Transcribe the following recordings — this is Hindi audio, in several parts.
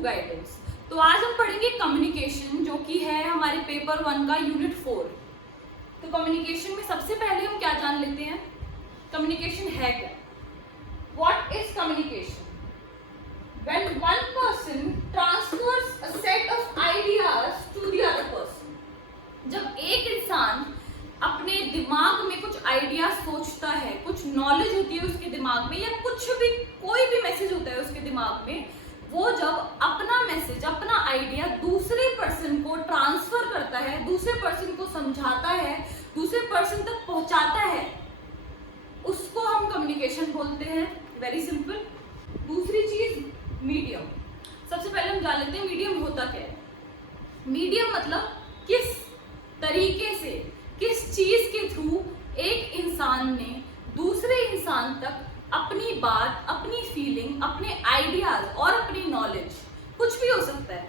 To guidance. तो आज हम पढ़ेंगे कम्युनिकेशन, जो कि है हमारे पेपर 1 का यूनिट 4। तो कम्युनिकेशन में सबसे पहले हम क्या जान लेते हैं, कम्युनिकेशन है क्या। What is communication? When one person transfers a set of ideas to the other person. जब एक इंसान अपने दिमाग में कुछ आइडिया सोचता है, कुछ नॉलेज होती है उसके दिमाग में, या कुछ भी कोई भी मैसेज होता है उसके दिमाग में, वो जब अपना मैसेज, अपना आइडिया दूसरे पर्सन को ट्रांसफर करता है, दूसरे पर्सन को समझाता है, दूसरे पर्सन तक पहुंचाता है, उसको हम कम्युनिकेशन बोलते हैं। Very simple. दूसरी चीज मीडियम। सबसे पहले हम जान लेते हैं मीडियम होता क्या है। मीडियम मतलब किस तरीके से, किस चीज के थ्रू एक इंसान ने दूसरे इंसान तक अपनी बात, अपनी फीलिंग, अपने आइडियाज और अपनी नॉलेज, कुछ भी हो सकता है,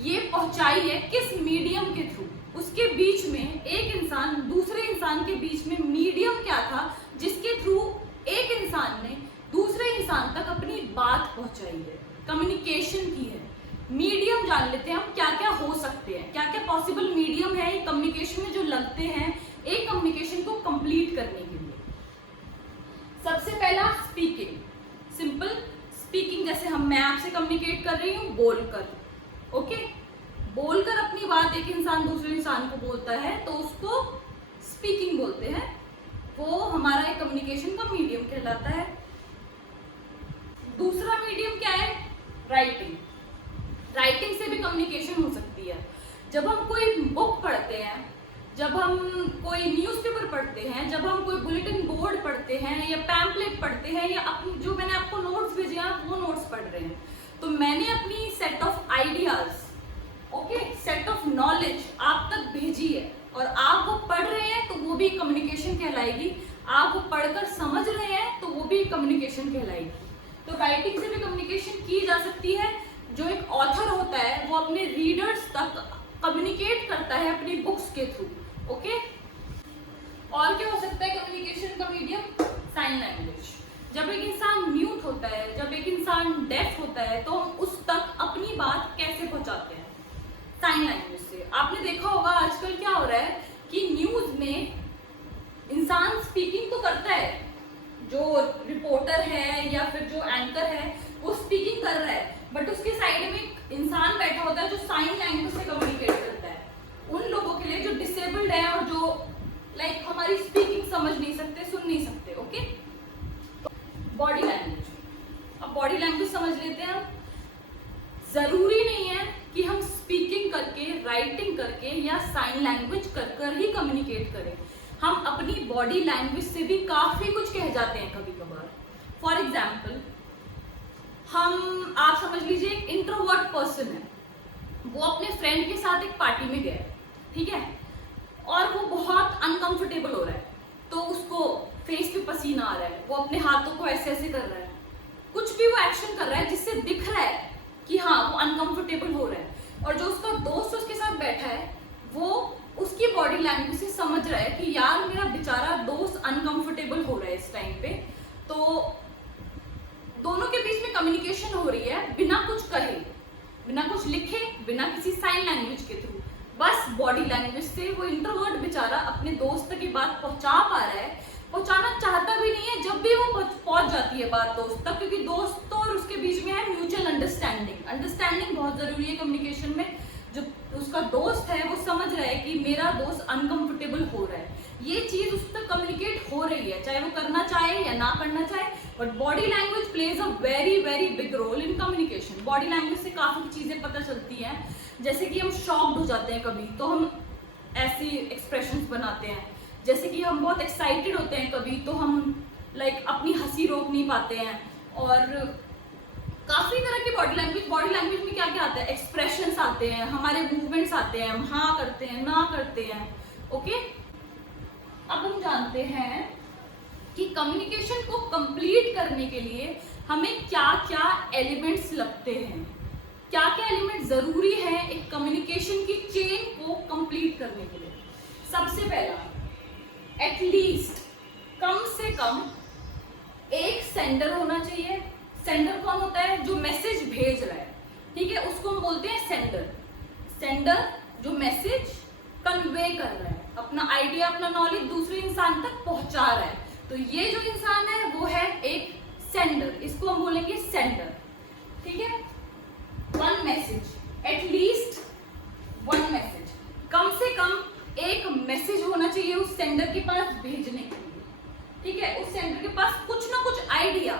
ये पहुंचाई है, किस मीडियम के थ्रू। उसके बीच में एक इंसान दूसरे इंसान के बीच में मीडियम क्या था जिसके थ्रू एक इंसान ने दूसरे इंसान तक अपनी बात पहुंचाई है, कम्युनिकेशन की है। मीडियम जान लेते हैं हम क्या क्या हो सकते हैं, क्या क्या पॉसिबल मीडियम है कम्युनिकेशन में जो लगते हैं एक कम्युनिकेशन को कंप्लीट करने के लिए। सबसे पहला स्पीकिंग। सिंपल स्पीकिंग, जैसे मैं आपसे कम्युनिकेट कर रही हूँ बोलकर, ओके। बोलकर अपनी बात एक इंसान दूसरे इंसान को बोलता है तो उसको स्पीकिंग बोलते हैं। वो हमारा एक कम्युनिकेशन का मीडियम कहलाता है। दूसरा मीडियम क्या है? राइटिंग। राइटिंग से भी कम्युनिकेशन हो सकती है। जब हम कोई बुक पढ़ते हैं, जब हम कोई न्यूज़पेपर पढ़ते हैं, जब हम कोई बुलेटिन बोर्ड पढ़ते हैं या पैम्पलेट पढ़ते हैं, या अपनी जो मैंने आपको नोट्स भेजे हैं आप वो नोट्स पढ़ रहे हैं, तो मैंने अपनी set of ideas, okay, set of knowledge आप तक भेजी है और आप वो पढ़ रहे हैं तो वो भी कम्युनिकेशन कहलाएगी। आप वो पढ़कर समझ रहे हैं तो वो भी कम्युनिकेशन कहलाएगी। तो राइटिंग से भी कम्युनिकेशन की जा सकती है। जो एक ऑथर होता है वो अपने रीडर्स तक कम्युनिकेट करता है अपनी बुक्स के थ्रू, ओके। और क्या हो सकता है कम्युनिकेशन का मीडियम? Sign language. जब एक इंसान म्यूट होता है, जब एक इंसान डेफ होता है, तो हम उस तक अपनी बात कैसे पहुंचाते हैं? साइन लैंग्वेज से। आपने देखा होगा आजकल क्या हो रहा है कि न्यूज में इंसान स्पीकिंग तो करता है, जो रिपोर्टर है या फिर जो एंकर है वो स्पीकिंग कर रहा है, बट उसके साइड में एक इंसान बैठा होता है जो साइन लैंग्वेज से कम्युनिकेट करता है। उन लोगों के लिए जो डिसेबल्ड है और जो लाइक हमारी स्पीकिंग समझ नहीं सकते, सुन नहीं सकते, ओके। Body language. अब बॉडी लैंग्वेज समझ लेते हैं हम। जरूरी नहीं है कि हम स्पीकिंग करके, राइटिंग करके या साइन लैंग्वेज कर ही कम्युनिकेट करें। हम अपनी बॉडी लैंग्वेज से भी काफी कुछ कह जाते हैं कभी कभार। फॉर एग्जाम्पल, आप समझ लीजिए एक इंट्रोवर्ट पर्सन है, वो अपने फ्रेंड के साथ एक पार्टी में गया, ठीक है, और वो बहुत अनकंफर्टेबल हो रहा है, तो उसको फेस पे पसीना आ रहा है, वो अपने हाथों को ऐसे ऐसे कर रहा है, कुछ भी वो एक्शन कर रहा है जिससे दिख रहा है कि हाँ वो अनकंफर्टेबल हो रहा है। और जो उसका दोस्त उसके साथ बैठा है वो उसकी बॉडी लैंग्वेज से समझ रहा है कि यार मेरा बेचारा दोस्त अनकंफर्टेबल हो रहा है इस टाइम पे। तो दोनों के बीच में कम्युनिकेशन हो रही है बिना कुछ कहे, बिना कुछ लिखे, बिना किसी साइन लैंग्वेज के थ्रू, बस बॉडी लैंग्वेज से वो इंट्रोवर्ट बेचारा अपने दोस्त तक की बात पहुंचा पा रहा है। पहुंचाना चाहता भी नहीं है, जब भी वो पहुंच जाती है बात दोस्त तक, क्योंकि दोस्त और उसके बीच में है म्यूचुअल अंडरस्टैंडिंग। अंडरस्टैंडिंग बहुत जरूरी है कम्युनिकेशन में। जो उसका दोस्त है वो समझ रहा है कि मेरा दोस्त अनकंफर्टेबल हो रहा है, ये चीज उस तक कम्युनिकेट हो रही है, चाहे वो करना चाहे या ना करना चाहे। But body language plays a very very big role in communication. Body language से काफी चीजें पता चलती हैं, जैसे कि हम शॉक्ड हो जाते हैं कभी तो हम ऐसी एक्सप्रेशंस बनाते हैं, जैसे कि हम बहुत एक्साइटेड होते हैं कभी तो हम लाइक अपनी हंसी रोक नहीं पाते हैं। और काफी तरह की बॉडी लैंग्वेज में क्या क्या आता है, एक्सप्रेशंस आते हैं, हमारे मूवमेंट्स आते हैं, हम हाँ करते हैं, ना करते हैं, ओके। अब हम जानते हैं कि कम्युनिकेशन को कंप्लीट करने के लिए हमें क्या क्या एलिमेंट्स लगते हैं, क्या क्या एलिमेंट जरूरी है एक कम्युनिकेशन की चेन को कंप्लीट करने के लिए। सबसे पहला, एटलीस्ट कम से कम एक सेंडर होना चाहिए। सेंडर कौन होता है? जो मैसेज भेज रहा है, ठीक है, बोलते हैं सेंडर। सेंडर जो मैसेज कन्वे कर रहा है, अपना आइडिया, अपना नॉलेज दूसरे इंसान तक पहुंचा रहा है, तो ये जो इंसान है वो है एक सेंडर, इसको हम बोलेंगे सेंडर। ठीक है, one message, at least one message, कम से कम एक मैसेज होना चाहिए उस सेंडर के पास भेजने के लिए। ठीक है, उस सेंडर के पास कुछ ना कुछ आइडिया,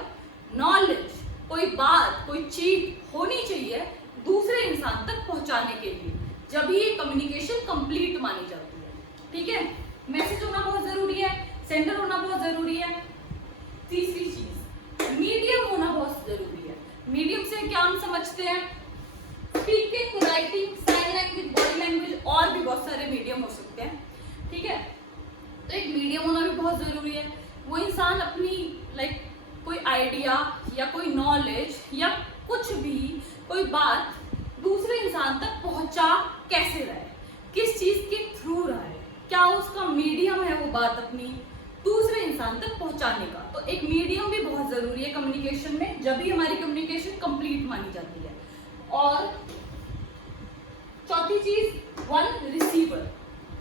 नॉलेज, कोई बात, कोई चीज होनी चाहिए दूसरे इंसान तक पहुंचाने के लिए, जब ये कम्युनिकेशन कंप्लीट मानी जाती है। ठीक है, मैसेज होना बहुत जरूरी है, सेंडर होना बहुत जरूरी है। तीसरी चीज, मीडियम होना बहुत जरूरी है। मीडियम से क्या हम समझते हैं? Speaking, writing, sign language, body language, और भी बहुत सारे मीडियम हो सकते हैं। ठीक है, तो एक मीडियम होना भी बहुत जरूरी है। वो इंसान अपनी कोई आइडिया या कोई नॉलेज या कुछ भी, कोई बात दूसरे इंसान तक पहुंचा कैसे रहा है, किस चीज के थ्रू रहा है, क्या उसका मीडियम है वो बात अपनी दूसरे इंसान तक पहुंचाने का। तो एक मीडियम भी बहुत जरूरी है कम्युनिकेशन में, जब भी हमारी कम्युनिकेशन कंप्लीट मानी जाती है। और चौथी चीज, वन रिसीवर,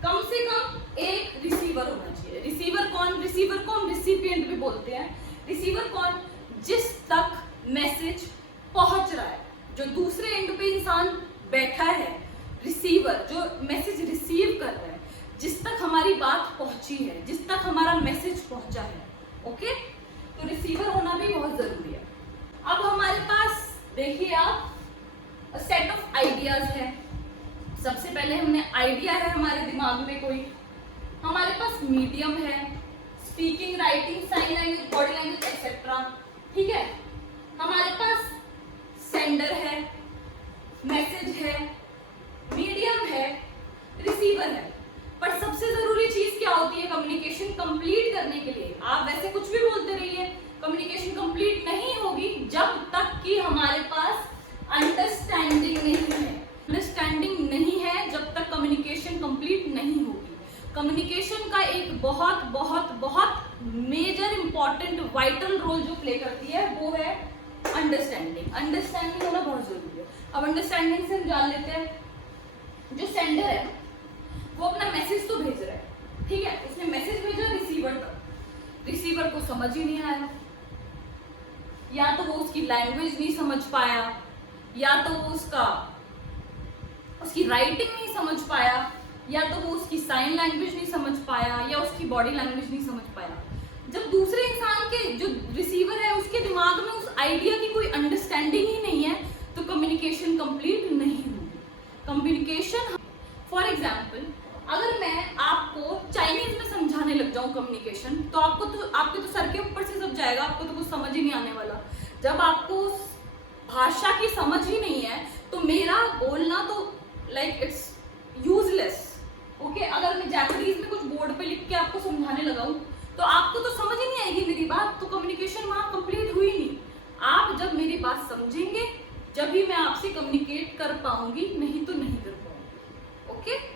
कम से कम एक रिसीवर होना चाहिए। रिसीवर कौन? रिसीवर को हम रिसिपिएंट भी बोलते हैं। रिसीवर कौन? जिस तक मैसेज पहुंच रहा है, जो दूसरे एंड पे इंसान बैठा है, रिसीवर जो मैसेज रिसीव कर रहा है, जिस तक हमारी बात पहुंची है, जिस तक हमारा मैसेज पहुंचा है। ओके, तो रिसीवर होना भी बहुत जरूरी है। अब हमारे पास देखिए आप सेट ऑफ आइडियाज है। सबसे पहले हमने आइडिया है हमारे दिमाग में कोई, हमारे पास मीडियम है, speaking, writing, sign language, body language etcetera. ठीक है, हमारे पास सेंडर है, मैसेज है, मीडियम है, रिसीवर है। पर सबसे जरूरी चीज क्या होती है कम्युनिकेशन कंप्लीट करने के लिए? आप वैसे कुछ भी बोलते रहिए, कम्युनिकेशन कंप्लीट नहीं होगी जब तक कि हमारे पास अंडरस्टैंडिंग नहीं है। अंडरस्टैंडिंग नहीं है जब तक कम्युनिकेशन कंप्लीट नहीं होगी। कम्युनिकेशन का एक बहुत बहुत बहुत मेजर इंपॉर्टेंट वाइटल रोल जो प्ले करती है वो है अंडरस्टैंडिंग। अंडरस्टैंडिंग होना बहुत जरूरी है। अब अंडरस्टैंडिंग से हम जान लेते हैं, जो सेंडर है वो अपना मैसेज तो भेज रहा है, ठीक है, उसने मैसेज भेजा रिसीवर तक, रिसीवर को समझ ही नहीं आया, या तो वो उसकी लैंग्वेज नहीं समझ पाया, या तो वो उसकी राइटिंग नहीं समझ पाया, या तो वो उसकी साइन लैंग्वेज नहीं समझ पाया, या उसकी बॉडी लैंग्वेज नहीं समझ पाया। जब दूसरे इंसान के जो रिसीवर है उसके दिमाग में उस आइडिया की कोई अंडरस्टैंडिंग ही नहीं है, तो कम्युनिकेशन कंप्लीट नहीं होगी। कम्युनिकेशन, फॉर एग्जाम्पल, अगर मैं आपको चाइनीज में समझाने लग जाऊं कम्युनिकेशन, तो आपके तो सर के ऊपर से सब जाएगा, आपको तो कुछ समझ ही नहीं आने वाला। जब आपको उस भाषा की समझ ही नहीं है तो मेरा बोलना तो इट्स यूजलेस। ओके, अगर मैं जापानीज में कुछ बोर्ड पे लिख के आपको समझाने लगाऊं तो आपको तो समझ ही नहीं आएगी मेरी बात, तो कम्युनिकेशन वहां कंप्लीट हुई नहीं। आप जब मेरी बात समझेंगे जब भी मैं आपसे कम्युनिकेट कर पाऊंगी, नहीं तो नहीं कर पाऊंगी। ओके।